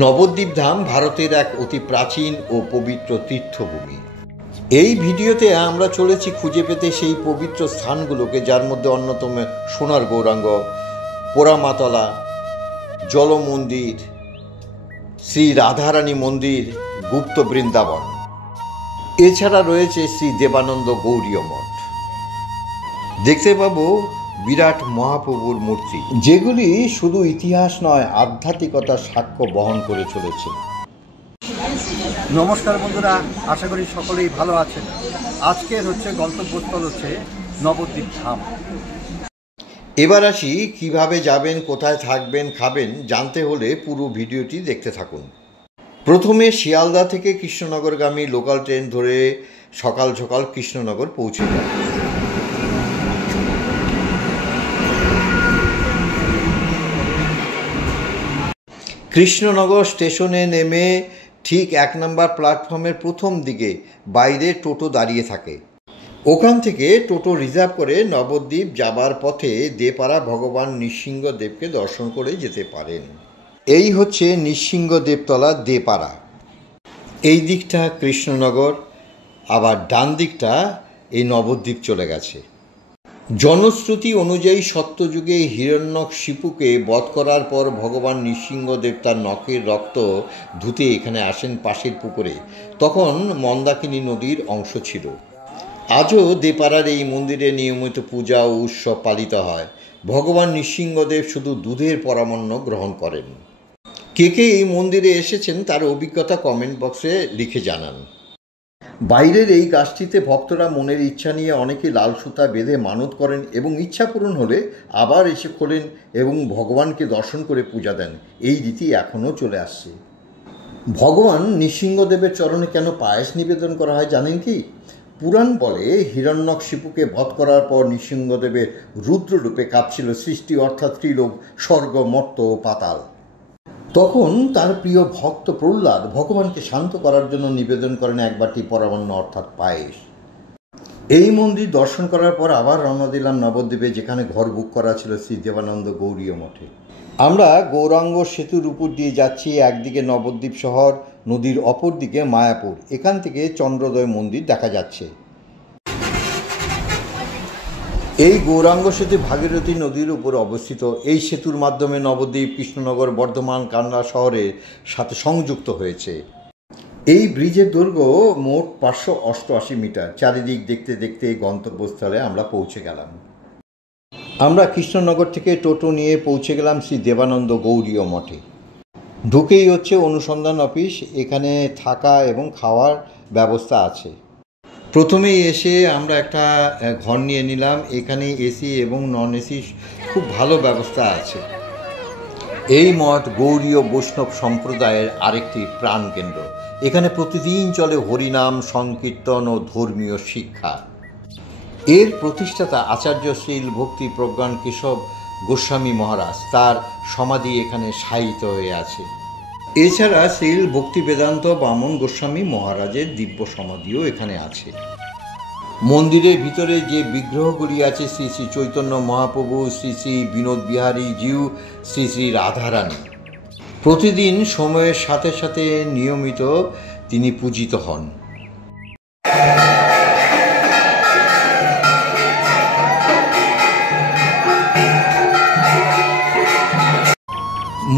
নবদ্বীপ ধাম ভারতের এক অতি প্রাচীন ও পবিত্র তীর্থভূমি। এই ভিডিওতে আমরা চলেছি খুঁজে পেতে সেই পবিত্র স্থানগুলোকে, যার মধ্যে অন্যতম সোনার গৌরাঙ্গ, পোড়ামাতলা, জল মন্দির, শ্রী রাধারানী মন্দির, গুপ্ত বৃন্দাবন। এছাড়া রয়েছে শ্রী দেবানন্দ গৌড়ীয় মঠ। দেখতে পাবো বিরাট মহাপ্রভুর মূর্তি, যেগুলি শুধু ইতিহাস নয়, আধ্যাত্মিকতার সাক্ষ্য বহন করে চলেছে। নমস্কার বন্ধুরা, আশা করি সকলেই ভালো আছেন। আজকের গন্তব্যস্থল নবদ্বীপ ধাম। এবার আসি কিভাবে যাবেন, কোথায় থাকবেন, খাবেন, জানতে হলে পুরো ভিডিওটি দেখতে থাকুন। প্রথমে শিয়ালদা থেকে কৃষ্ণনগরগামী লোকাল ট্রেন ধরে সকাল সকাল কৃষ্ণনগর পৌঁছে যায়। কৃষ্ণনগর স্টেশনে নেমে ঠিক 1 নম্বর প্ল্যাটফর্মের প্রথম দিকে বাইরে টোটো দাঁড়িয়ে থাকে। ওখান থেকে টোটো রিজার্ভ করে নবদ্বীপ যাবার পথে দেপাড়া ভগবান নৃসিংহদেবকে দর্শন করে যেতে পারেন। এই হচ্ছে নৃসিংহদেবতলা দেপাড়া। এই দিকটা কৃষ্ণনগর, আবার ডান দিকটা এই নবদ্বীপ চলে গেছে। জনশ্রুতি অনুযায়ী সত্যযুগে হিরণ্যকশিপুকে বধ করার পর ভগবান নৃসিংহদেব তার নখের রক্ত ধুতে এখানে আসেন পাশের পুকুরে। তখন মন্দাকিনী নদীর অংশ ছিল। আজও দেপাড়ার এই মন্দিরে নিয়মিত পূজা ও উৎসব পালিত হয়। ভগবান নৃসিংহদেব শুধু দুধের পরামান্ন গ্রহণ করেন। কে কে এই মন্দিরে এসেছেন তার অভিজ্ঞতা কমেন্ট বক্সে লিখে জানান। বাইরের এই গাছটিতে ভক্তরা মনের ইচ্ছা নিয়ে অনেকে লাল সুতা বেঁধে মানত করেন এবং ইচ্ছা পূরণ হলে আবার এসে খোলেন এবং ভগবানকে দর্শন করে পূজা দেন। এই রীতি এখনও চলে আসছে। ভগবান নৃসিংহদেবের চরণে কেন পায়েস নিবেদন করা হয় জানেন কি? পুরাণ বলে হিরণ্যকশিপুকে বধ করার পর নৃসিংহদেবের রুদ্ররূপে কাঁপছিল সৃষ্টি, অর্থাৎ ত্রিলোক, স্বর্গ, মর্ত্য ও পাতাল। তখন তার প্রিয় ভক্ত প্রহ্লাদ ভগবানকে শান্ত করার জন্য নিবেদন করেন এক বাটি পরমান্ন, অর্থাৎ পায়েস। এই মন্দির দর্শন করার পর আবার রওনা দিলাম নবদ্বীপে, যেখানে ঘর বুক করা ছিল শ্রী দেবানন্দ গৌড়ীয় মঠে। আমরা গৌরাঙ্গ সেতুর উপর দিয়ে যাচ্ছি। একদিকে নবদ্বীপ শহর, নদীর অপর দিকে মায়াপুর। এখান থেকে চন্দ্রোদয় মন্দির দেখা যাচ্ছে। এই গৌরাঙ্গ সেতু ভাগীরথী নদীর উপর অবস্থিত। এই সেতুর মাধ্যমে নবদ্বীপ, কৃষ্ণনগর, বর্ধমান, কান্লা শহরের সাথে সংযুক্ত হয়েছে। এই ব্রিজের দৈর্ঘ্য মোট 588 মিটার। চারিদিক দেখতে দেখতে গন্তব্যস্থলে আমরা পৌঁছে গেলাম। আমরা কৃষ্ণনগর থেকে টোটো নিয়ে পৌঁছে গেলাম শ্রী দেবানন্দ গৌড়ীয় মঠে। ঢুকেই হচ্ছে অনুসন্ধান অফিস। এখানে থাকা এবং খাওয়ার ব্যবস্থা আছে। প্রথমেই এসে আমরা একটা ঘর নিয়ে নিলাম। এখানে এসি এবং নন এসি খুব ভালো ব্যবস্থা আছে। এই মঠ গৌড়ীয় বৈষ্ণব সম্প্রদায়ের আরেকটি প্রাণকেন্দ্র। এখানে প্রতিদিন চলে হরিনাম, সংকীর্তন ও ধর্মীয় শিক্ষা। এর প্রতিষ্ঠাতা আচার্য শ্রীল ভক্তি প্রজ্ঞান কেশব গোস্বামী মহারাজ, তার সমাধি এখানে শায়িত হয়ে আছে। এছাড়া শ্রীল ভক্তি বেদান্ত বামন গোস্বামী মহারাজের দিব্য সমাধিও এখানে আছে। মন্দিরের ভিতরে যে বিগ্রহগুলি আছে, শ্রী শ্রী চৈতন্য মহাপ্রভু, শ্রী শ্রী বিনোদ বিহারী জিউ, শ্রী শ্রী রাধারানী। প্রতিদিন সময়ের সাথে সাথে নিয়মিত তিনি পূজিত হন।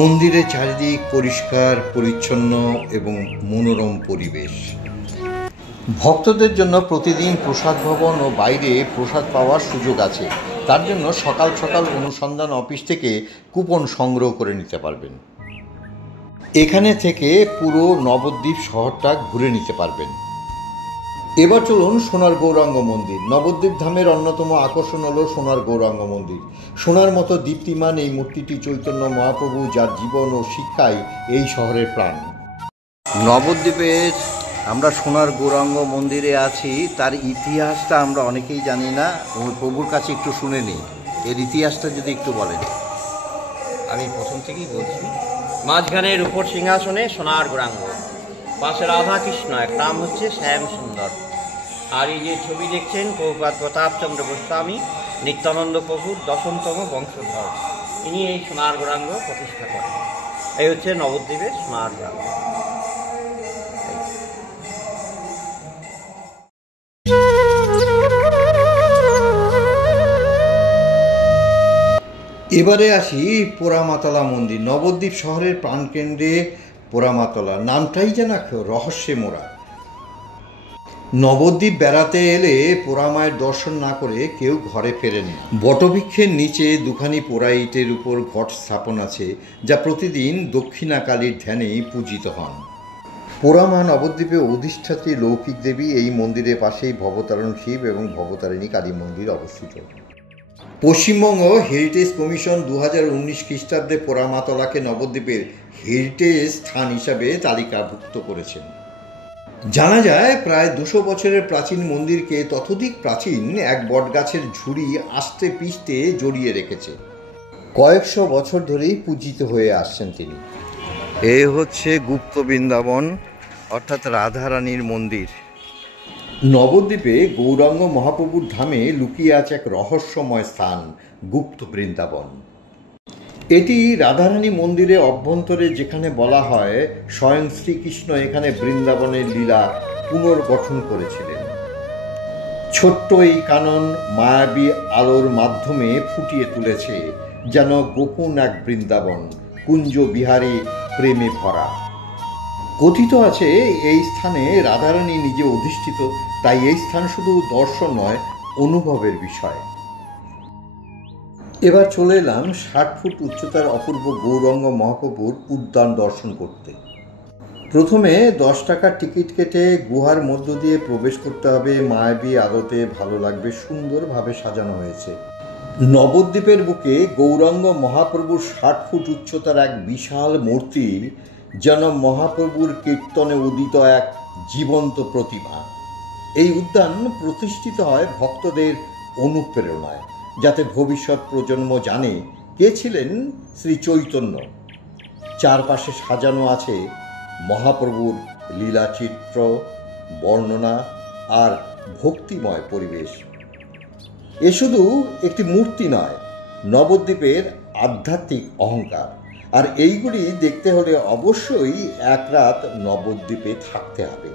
মন্দিরের চারিদিক পরিষ্কার পরিচ্ছন্ন এবং মনোরম পরিবেশ। ভক্তদের জন্য প্রতিদিন প্রসাদ ভবন ও বাইরে প্রসাদ পাওয়ার সুযোগ আছে। তার জন্য সকাল সকাল অনুসন্ধান অফিস থেকে কুপন সংগ্রহ করে নিতে পারবেন। এখানে থেকে পুরো নবদ্বীপ শহরটা ঘুরে নিতে পারবেন। এবার চলুন সোনার গৌরাঙ্গ মন্দির। নবদ্বীপ ধামের অন্যতম আকর্ষণ হলো সোনার গৌরাঙ্গ মন্দির। সোনার মতো দীপ্তিমান এই মূর্তিটি চৈতন্য মহাপ্রভু, যার জীবন ও শিক্ষাই এই শহরের প্রাণ। নবদ্বীপের আমরা সোনার গৌরাঙ্গ মন্দিরে আছি। তার ইতিহাসটা আমরা অনেকেই জানি না। প্রভুর কাছে একটু শুনে নিই, এর ইতিহাসটা যদি একটু বলেন। আমি প্রথম থেকেই বলছি। মাঝখানের উপর সিংহাসনে সোনার গৌরাঙ্গ, পাশে রাধা কৃষ্ণ, এক নাম হচ্ছে শ্যাম সুন্দর। আর এই যে ছবি দেখছেন, প্রভুপাদ প্রতাপচন্দ্র গোস্বামী, নিত্যানন্দ প্রভুর 10তম বংশধর। ইনি এই সোনার গৌরাঙ্গ প্রতিষ্ঠা করেন। এই হচ্ছে নবদ্বীপের সোনার গ্রাম। এবারে আসি পোড়ামাতলা মন্দির। নবদ্বীপ শহরের প্রাণকেন্দ্রে পোড়ামাতলা, নামটাই যেন রহস্যে মোড়া। নবদ্বীপ বেড়াতে এলে পোড়ামায়ের দর্শন না করে কেউ ঘরে ফেরেন না। বটবৃক্ষের নিচে দুখানি পোড়া ইটের উপর ঘট স্থাপন আছে, যা প্রতিদিন দক্ষিণাকালীর ধ্যানেই পূজিত হন। পোড়ামা নবদ্বীপে অধিষ্ঠাত্রী লৌকিক দেবী। এই মন্দিরের পাশেই ভবতারণ শিব এবং ভবতারিণী কালী মন্দির অবস্থিত। পশ্চিমবঙ্গ হেরিটেজ কমিশন 2019 খ্রিস্টাব্দে পোড়ামাতলাকে নবদ্বীপের হেরিটেজ স্থান হিসাবে তালিকাভুক্ত করেছেন। জানা যায় প্রায় 200 বছরের প্রাচীন মন্দিরকে ততোধিক প্রাচীন এক বটগাছের ঝুড়ি আস্তে পিষ্টে জড়িয়ে রেখেছে। কয়েকশো বছর ধরেই পূজিত হয়ে আসছেন তিনি। এ হচ্ছে গুপ্ত বৃন্দাবন, অর্থাৎ রাধারানীর মন্দির। নবদ্বীপে গৌরাঙ্গ মহাপ্রভুর ধামে লুকিয়ে আছে এক রহস্যময় স্থান, গুপ্ত বৃন্দাবন। এটি রাধারানী মন্দিরের অভ্যন্তরে, যেখানে বলা হয় স্বয়ং শ্রীকৃষ্ণ এখানে বৃন্দাবনের লীলা পুনর্গঠন করেছিলেন। ছোট্ট এই কানন মায়াবী আলোর মাধ্যমে ফুটিয়ে তুলেছে যেন গোপন এক বৃন্দাবন, কুঞ্জ বিহারী প্রেমে ভরা। কথিত আছে এই স্থানে রাধারানী নিজে অধিষ্ঠিত, তাই এই স্থান শুধু দর্শন নয়, অনুভবের বিষয়। এবার চলে এলাম 60 ফুট উচ্চতার অপূর্ব গৌরাঙ্গ মহাপ্রভুর উদ্যান দর্শন করতে। প্রথমে 10 টাকার টিকিট কেটে গুহার মধ্য দিয়ে প্রবেশ করতে হবে। মায়াবী আলোতে ভালো লাগবে, সুন্দরভাবে সাজানো হয়েছে। নবদ্বীপের বুকে গৌরাঙ্গ মহাপ্রভুর 60 ফুট উচ্চতার এক বিশাল মূর্তি যেন মহাপ্রভুর কীর্তনে উদিত এক জীবন্ত প্রতিমা। এই উদ্যান প্রতিষ্ঠিত হয় ভক্তদের অনুপ্রেরণায়, যাতে ভবিষ্যৎ প্রজন্ম জানে কে ছিলেন শ্রী চৈতন্য। চারপাশে সাজানো আছে মহাপ্রভুর লীলাচিত্র, বর্ণনা আর ভক্তিময় পরিবেশ। এ শুধু একটি মূর্তি নয়, নবদ্বীপের আধ্যাত্মিক অহংকার। আর এইগুলি দেখতে হলে অবশ্যই এক রাত নবদ্বীপে থাকতে হবে।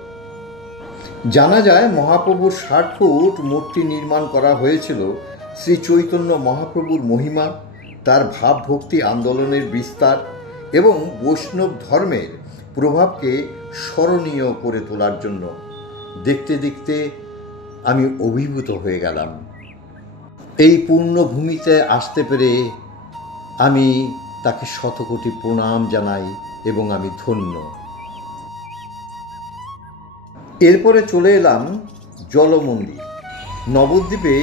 জানা যায় মহাপ্রভুর 60 ফুট মূর্তি নির্মাণ করা হয়েছিল শ্রী চৈতন্য মহাপ্রভুর মহিমা, তার ভাবভক্তি আন্দোলনের বিস্তার এবং বৈষ্ণব ধর্মের প্রভাবকে স্মরণীয় করে তোলার জন্য। দেখতে দেখতে আমি অভিভূত হয়ে গেলাম। এই পূর্ণভূমিতে আসতে পেরে আমি তাকে শতকোটি প্রণাম জানাই এবং আমি ধন্য। এরপরে চলে এলাম জলমন্দির। নবদ্বীপে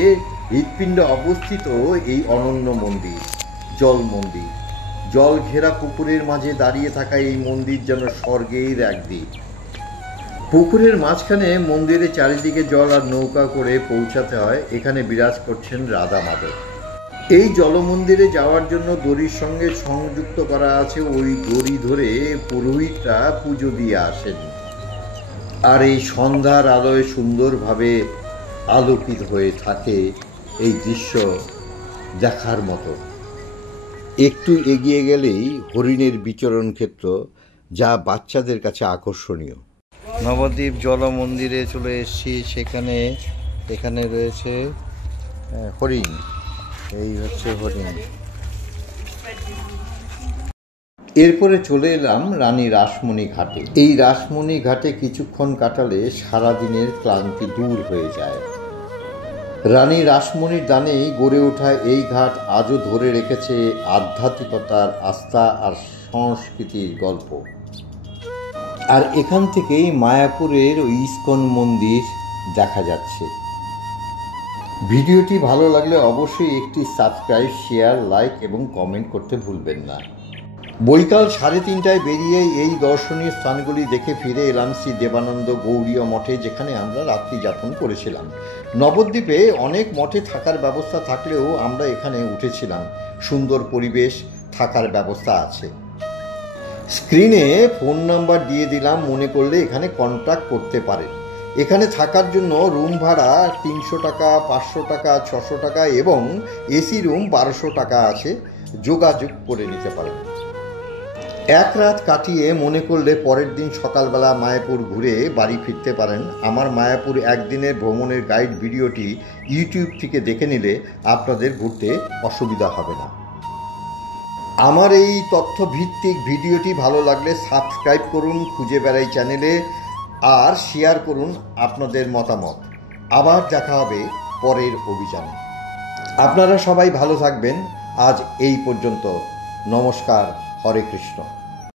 হৃৎপিণ্ড অবস্থিত এই অনন্য মন্দির, জল মন্দির। জল ঘেরা পুকুরের মাঝে দাঁড়িয়ে থাকা এই মন্দির যেন স্বর্গের এক দ্বীপ। পুকুরের মাঝখানে মন্দিরের চারিদিকে জল আর নৌকা করে পৌঁছাতে হয়। এখানে বিরাজ করছেন রাধা মাধব। এই জলমন্দিরে যাওয়ার জন্য দড়ির সঙ্গে সংযুক্ত করা আছে। ওই দড়ি ধরে পুরোহিতরা পুজো দিয়ে আসেন। আর এই সন্ধ্যার আলোয় সুন্দরভাবে আলোকিত হয়ে থাকে এই দৃশ্য দেখার মতো। একটু এগিয়ে গেলেই হরিণের বিচরণ ক্ষেত্র, যা বাচ্চাদের কাছে আকর্ষণীয়। নবদ্বীপ জলমন্দিরে চলে এসেছি। এখানে রয়েছে হরিণ। এই হচ্ছে হরিণ। এরপরে চলে এলাম রানী রাসমণি ঘাটে। এই রাসমণি ঘাটে কিছুক্ষণ কাটালে সারাদিনের ক্লান্তি দূর হয়ে যায়। রানী রাসমণির দানেই গড়ে ওঠা এই ঘাট আজও ধরে রেখেছে আধ্যাত্মিকতার, আস্থা আর সংস্কৃতির গল্প। আর এখান থেকেই মায়াপুরের ওই ইস্কন মন্দির দেখা যাচ্ছে। ভিডিওটি ভালো লাগলে অবশ্যই একটি সাবস্ক্রাইব, শেয়ার, লাইক এবং কমেন্ট করতে ভুলবেন না। বৈকাল 3:30টায় বেরিয়ে এই দর্শনীয় স্থানগুলি দেখে ফিরে এলাম শ্রী দেবানন্দ গৌড়ীয় মঠে, যেখানে আমরা রাত্রি যাপন করেছিলাম। নবদ্বীপে অনেক মঠে থাকার ব্যবস্থা থাকলেও আমরা এখানে উঠেছিলাম। সুন্দর পরিবেশ, থাকার ব্যবস্থা আছে। স্ক্রিনে ফোন নাম্বার দিয়ে দিলাম, মনে করলে এখানে কন্ট্যাক্ট করতে পারেন। এখানে থাকার জন্য রুম ভাড়া 300 টাকা, 500 টাকা, 600 টাকা এবং এসি রুম 1200 টাকা আছে। যোগাযোগ করে নিতে পারেন। এক রাত কাটিয়ে মনে করলে পরের দিন সকালবেলা মায়াপুর ঘুরে বাড়ি ফিরতে পারেন। আমার মায়াপুর একদিনের ভ্রমণের গাইড ভিডিওটি ইউটিউব থেকে দেখে নিলে আপনাদের ঘুরতে অসুবিধা হবে না। আমার এই তথ্যভিত্তিক ভিডিওটি ভালো লাগলে সাবস্ক্রাইব করুন খুঁজে বেড়াই চ্যানেলে, আর শেয়ার করুন আপনাদের মতামত। আবার দেখা হবে পরের অভিযানে। আপনারা সবাই ভালো থাকবেন। আজ এই পর্যন্ত। নমস্কার। হরে কৃষ্ণ।